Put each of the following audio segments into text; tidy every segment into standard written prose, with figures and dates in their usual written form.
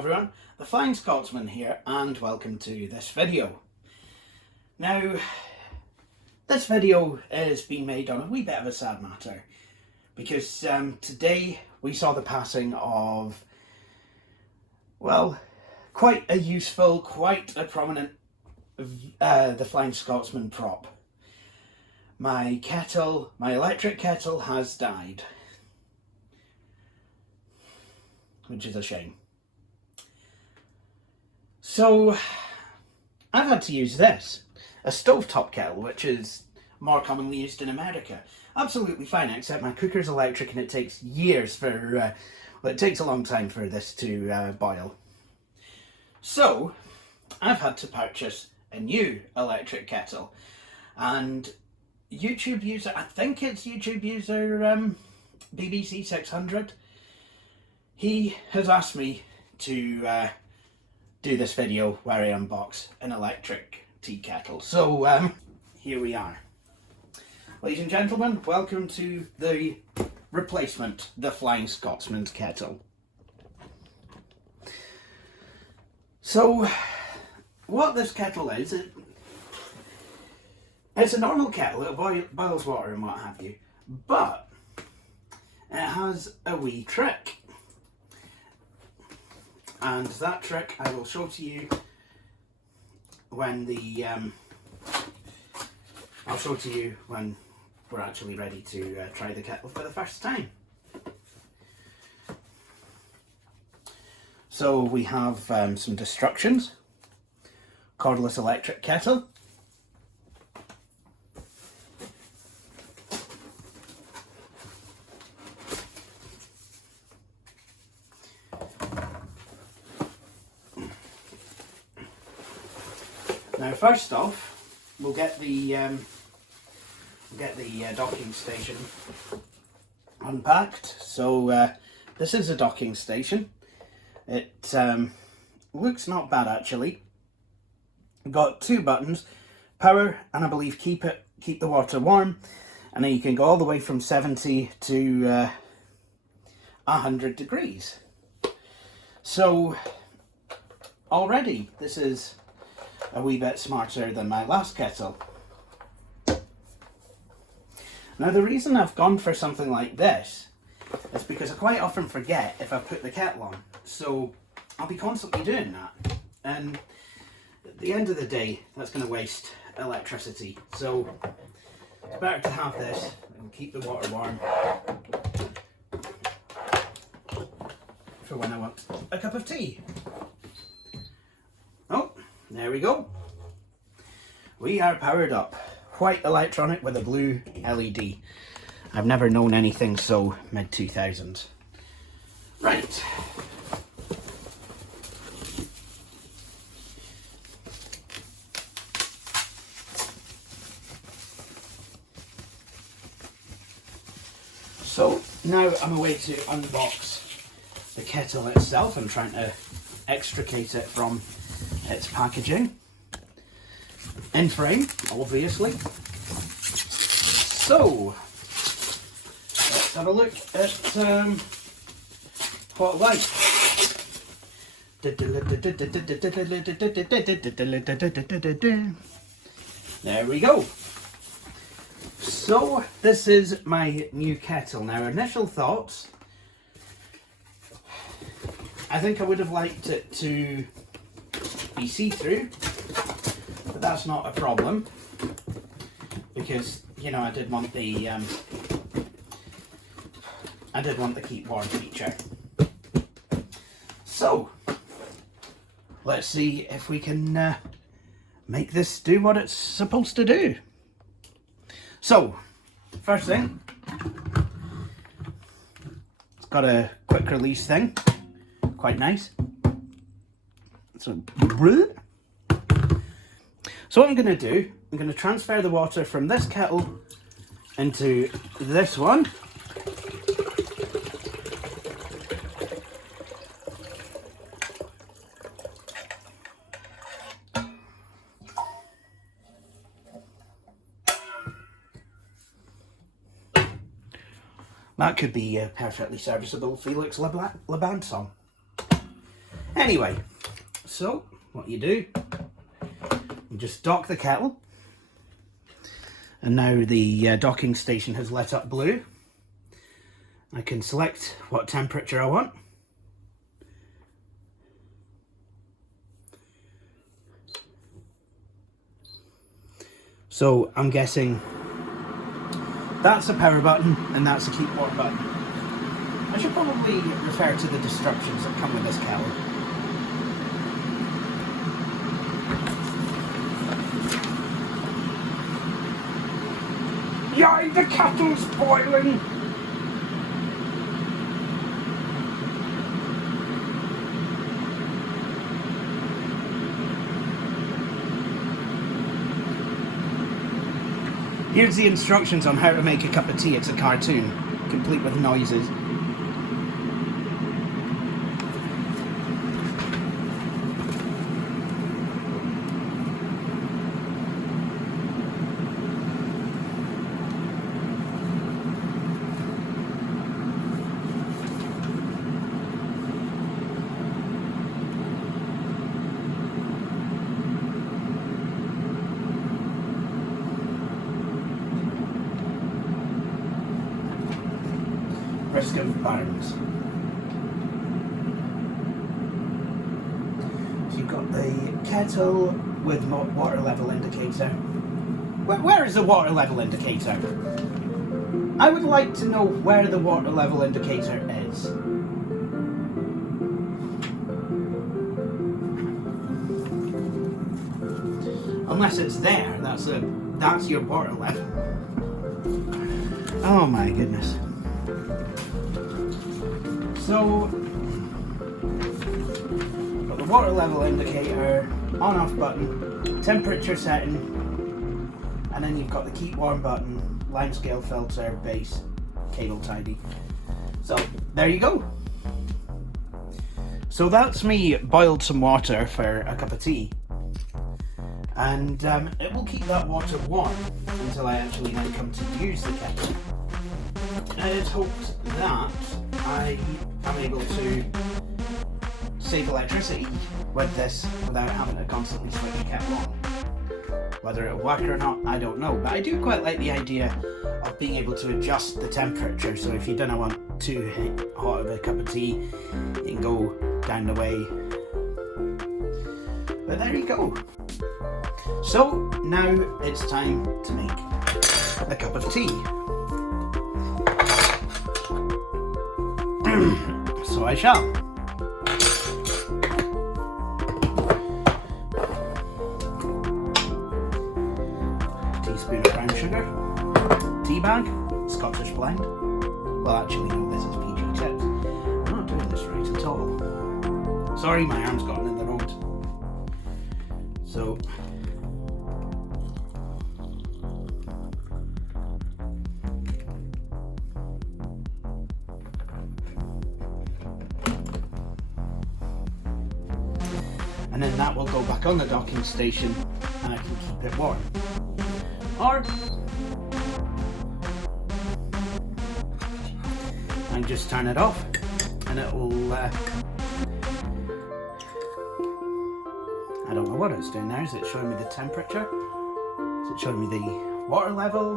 everyone, the Flying Scotsman here and welcome to this video. Now, this video is being made on a wee bit of a sad matter because today we saw the passing of, well, quite a useful, quite a prominent the Flying Scotsman prop. My kettle, my electric kettle has died, which is a shame. So I've had to use this, a stovetop kettle, which is more commonly used in America. Absolutely fine, except my cooker's electric and it takes years for, well, it takes a long time for this to boil. So I've had to purchase a new electric kettle, and YouTube user, I think it's YouTube user BBC 600, he has asked me to do this video where I unbox an electric tea kettle. So here we are. Ladies and gentlemen, welcome to the replacement, the Flying Scotsman's kettle. So what this kettle is, it's a normal kettle, it boils water and what have you, but it has a wee trick. And that trick I will show to you when I'll show to you when we're actually ready to try the kettle for the first time. So we have some instructions. Cordless electric kettle. Now, first off, we'll get the docking station unpacked. So this is a docking station. It looks not bad actually. Got two buttons, power and I believe keep the water warm, and then you can go all the way from 70 to 100 degrees. So already this is a wee bit smarter than my last kettle. Now the reason I've gone for something like this is because I quite often forget if I put the kettle on, so I'll be constantly doing that, and at the end of the day that's going to waste electricity, so it's better to have this and keep the water warm for when I want a cup of tea. Oh, there we go. We are powered up. White electronic with a blue LED. I've never known anything so mid-2000s. Right. So now I'm away to unbox the kettle itself. I'm trying to extricate it from its packaging. In frame, obviously. So let's have a look at what it's like. There we go. So this is my new kettle. Now, initial thoughts, I think I would have liked it to be see-through, but that's not a problem because, you know, I did want the keep warm feature. So let's see if we can make this do what it's supposed to do. So first thing, it's got a quick release thing, quite nice. So what I'm going to do, I'm going to transfer the water from this kettle into this one. That could be a perfectly serviceable Felix Lebrun song. Anyway, so what you do, you just dock the kettle, and now the docking station has lit up blue. I can select what temperature I want. So I'm guessing that's a power button and that's a keep warm button. I should probably refer to the instructions that come with this kettle. Yay, the kettle's boiling! Here's the instructions on how to make a cup of tea. It's a cartoon, complete with noises. Risk of burns. So you've got the kettle with water level indicator. Where is the water level indicator? I would like to know where the water level indicator is. Unless it's there, that's your water level. Oh my goodness. So, got the water level indicator, on-off button, temperature setting, and then you've got the keep warm button, line scale filter, base, cable tidy. So, there you go. So that's me boiled some water for a cup of tea. And it will keep that water warm until I actually now come to use the kettle. And it's hoped that I am able to save electricity with this without having to constantly switch the kettle on. Whether it'll work or not, I don't know, but I do quite like the idea of being able to adjust the temperature. So if you don't want too hot of a cup of tea, you can go down the way. But there you go. So now it's time to make a cup of tea. So I shall. Teaspoon of brown sugar, tea bag, Scottish blend. Well, actually, no, this is PG tips. I'm not doing this right at all. Sorry, my arm's gotten in the road. So. And then that will go back on the docking station and I can keep it warm. Or I just turn it off and it will I don't know what it's doing now. Is it showing me the temperature? Is it showing me the water level?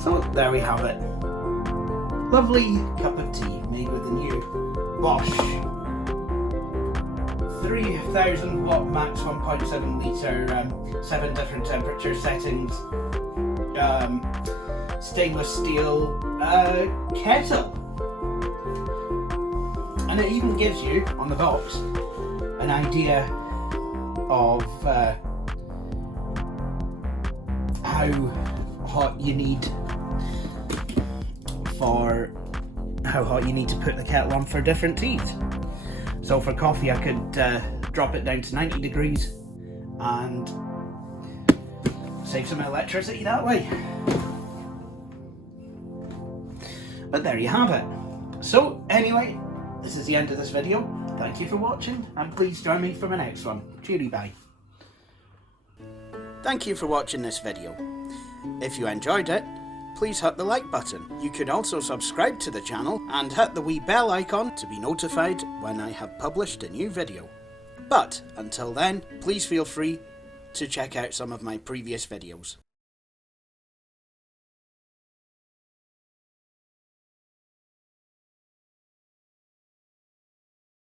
So there we have it. Lovely cup of tea made with the new Bosch 3000 watt max 1.7 litre, 7 different temperature settings, stainless steel kettle. And it even gives you, on the box, an idea of how hot you need for how hot you need to put the kettle on for different teas. So for coffee, I could drop it down to 90 degrees and save some electricity that way. But there you have it. So anyway, this is the end of this video. Thank you for watching, and please join me for my next one. Cheery bye. Thank you for watching this video. If you enjoyed it, please hit the like button. You could also subscribe to the channel and hit the wee bell icon to be notified when I have published a new video. But until then, please feel free to check out some of my previous videos.